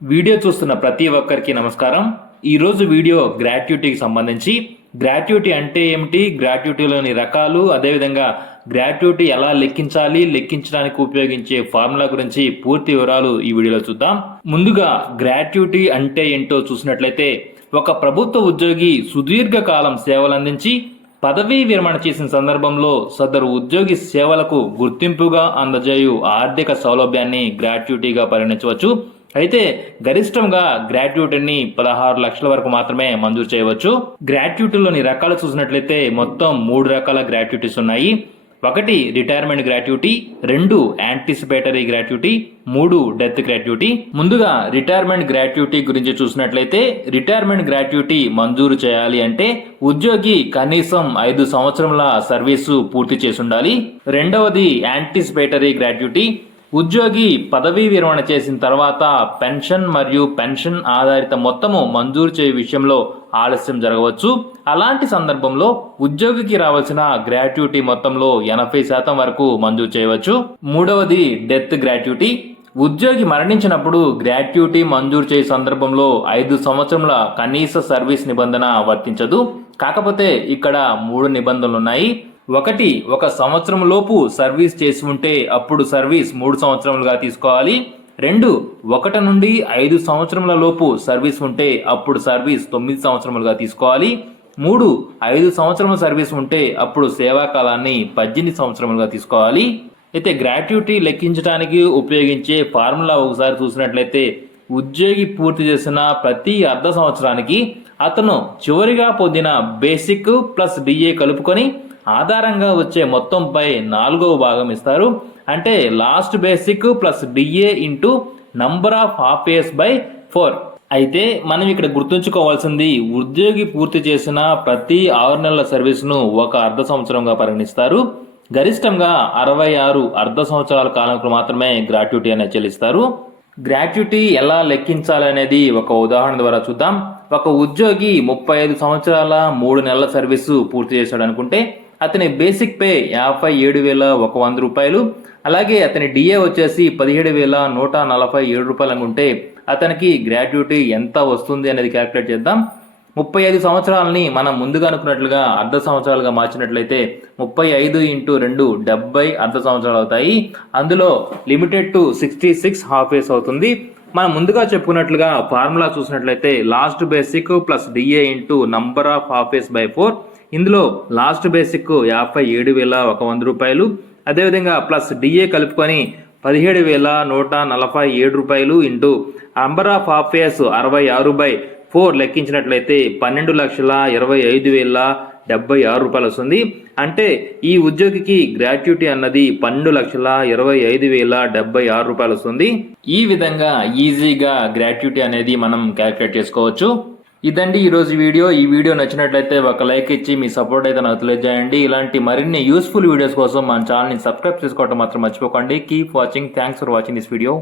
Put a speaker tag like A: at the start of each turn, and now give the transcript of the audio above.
A: Video చూస్తున్న ప్రతి ఒక్కరికి నమస్కారం. ఈరోజు వీడియో గ్రాట్యుటీకి సంబంధించి. గ్రాట్యుటీ అంటే ఏమిటి? గ్రాట్యుటీలోని రకాలు అదేవిధంగా గ్రాట్యుటీ ఎలా లెక్కించాలి లెక్కించడానికి ఉపయోగించే ఫార్ములా గురించి పూర్తి వివరాలు ఈ వీడియోలో చూద్దాం. ముందుగా గ్రాట్యుటీ అంటే ఏంటో చూసినట్లయితే ఒక ప్రభుత్వ ఉద్యోగి సుదీర్ఘకాలం సేవలు అందించి పదవీ విరమణ చేసిన సందర్భంలో సదరు ఉద్యోగి సేవలకు గుర్తింపుగా అందజేయు ఆర్థిక సౌలభ్యాన్ని గ్రాట్యుటీగా పరిగణించవచ్చు. అయితే గరిష్టంగా గ్రాట్యుటీని పదహారు లక్షల వరకు మాత్రమే మంజూరు చేయవచ్చు. గ్రాట్యుటీలోని రకాలు చూసినట్లయితే మొత్తం మూడు రకాల గ్రాట్యుటీస్ ఉన్నాయి. ఒకటి రిటైర్మెంట్ గ్రాట్యుటీ రెండు యాంటిసిపేటరీ గ్రాట్యుటీ మూడు డెత్ గ్రాట్యుటీ ముందుగా రిటైర్మెంట్ గ్రాట్యుటీ గురించి చూసినట్లయితే రిటైర్మెంట్ గ్రాట్యుటీ మంజూరు చేయాలి అంటే ఉద్యోగి కనీసం ఐదు సంవత్సరముల సర్వీసు పూర్తి చేసి ఉండాలి. రెండవది యాంటిసిపేటరీ గ్రాట్యుటీ ఉద్యోగి పదవీ విరమణ చేసిన తర్వాత పెన్షన్ మరియు పెన్షన్ ఆధారిత మొత్తము మంజూరు చేయ విషయంలో ఆలస్యం జరగవచ్చు. అలాంటి సందర్భంలో ఉద్యోగికి రావాల్సిన గ్రాట్యుటీ మొత్తంలో ఎనభై శాతం వరకు మంజూరు చేయవచ్చు. మూడవది డెత్ గ్రాట్యుటీ. ఉద్యోగి మరణించినప్పుడు గ్రాట్యుటీ మంజూరు చేయ సందర్భంలో ఐదు సంవత్సరముల కనీస సర్వీస్ నిబంధన వర్తించదు. కాకపోతే ఇక్కడ మూడు నిబంధనలు ఉన్నాయి. ఒకటి ఒక సంవత్సరం లోపు సర్వీస్ చేసి ఉంటే అప్పుడు సర్వీస్ మూడు సంవత్సరములుగా తీసుకోవాలి. రెండు ఒకటి నుండి ఐదు సంవత్సరముల లోపు సర్వీస్ ఉంటే అప్పుడు సర్వీస్ తొమ్మిది సంవత్సరములుగా తీసుకోవాలి. మూడు ఐదు సంవత్సరముల సర్వీస్ ఉంటే అప్పుడు సేవా కాలాన్ని పద్దెనిమిది సంవత్సరములుగా తీసుకోవాలి. అయితే గ్రాట్యుటీ లెక్కించడానికి ఉపయోగించే ఫార్ములా ఒకసారి చూసినట్లయితే ఉద్యోగి పూర్తి చేసిన ప్రతి అర్ధ సంవత్సరానికి అతను చివరిగా పొందిన బేసిక్ ప్లస్ డిఏ కలుపుకొని ఆధారంగా వచ్చే మొత్తంపై నాలుగవ భాగం ఇస్తారు. అంటే last basic plus DA into number of half years by four అయితే మనం ఇక్కడ గుర్తుంచుకోవాల్సింది ఉద్యోగి పూర్తి చేసిన ప్రతి ఆరు నెలల సర్వీస్ను ఒక అర్ధ సంవత్సరంగా పరిగణిస్తారు. గరిష్టంగా అరవై ఆరు అర్ధ సంవత్సరాల కాలంకు మాత్రమే గ్రాట్యుటీ అనేది చెల్లిస్తారు. గ్రాట్యుటీ ఎలా లెక్కించాలనేది ఒక ఉదాహరణ ద్వారా చూద్దాం. ఒక ఉద్యోగి ముప్పై ఐదు సంవత్సరాల మూడు నెలల సర్వీసు పూర్తి చేశాడు అనుకుంటే అతని బేసిక్ పే యాభై ఏడు వేల ఒక వంద రూపాయలు అలాగే అతని డిఏ వచ్చేసి పదిహేడు వేల నూట నలభై ఏడు రూపాయలు అనుకుంటే అతనికి గ్రాడ్యుటీ ఎంత వస్తుంది అనేది క్యాలిక్యులేట్ చేద్దాం. ముప్పై ఐదు సంవత్సరాలని మనం ముందుగా అనుకున్నట్లుగా అర్ధ సంవత్సరాలుగా మార్చినట్లయితే ముప్పై ఐదు ఇంటూ రెండు డెబ్బై అర్ధ సంవత్సరాలు అవుతాయి. అందులో limited to sixty six half years అవుతుంది. మనం ముందుగా చెప్పుకున్నట్లుగా ఫార్ములా చూసినట్లయితే last basic plus DA into number of half years by four. ఇందులో లాస్ట్ బేసిక్ యాభై ఏడు వేల ఒక వంద రూపాయలు అదేవిధంగా ప్లస్ డిఏ కలుపుకొని పదిహేడు వేల నూట నలభై ఏడు రూపాయలు ఇంటూ అంబర్ ఆఫ్ హాఫ్ అరవై ఆరు బై ఫోర్ లెక్కించినట్లయితే పన్నెండు లక్షల ఇరవై ఐదు వేల డెబ్బై ఆరు రూపాయలు వస్తుంది. అంటే ఈ ఉద్యోగికి గ్రాట్యుటీ అన్నది పన్నెండు లక్షల ఇరవై ఐదు వేల డెబ్బై ఆరు రూపాయలు వస్తుంది. ఈ విధంగా ఈజీగా గ్రాట్యుటీ అనేది మనం క్యాలిక్యులేట్ చేసుకోవచ్చు. ఇదండి ఈరోజు వీడియో. ఈ వీడియో నచ్చినట్లయితే ఒక లైక్ ఇచ్చి మీ సపోర్ట్ అయితే నాకు తెలియజేయండి. ఇలాంటి మరిన్ని యూస్ఫుల్ వీడియోస్ కోసం మన ఛానల్ని సబ్స్క్రైబ్ చేసుకోవడం మాత్రం మర్చిపోకండి. Keep watching thanks for watching this video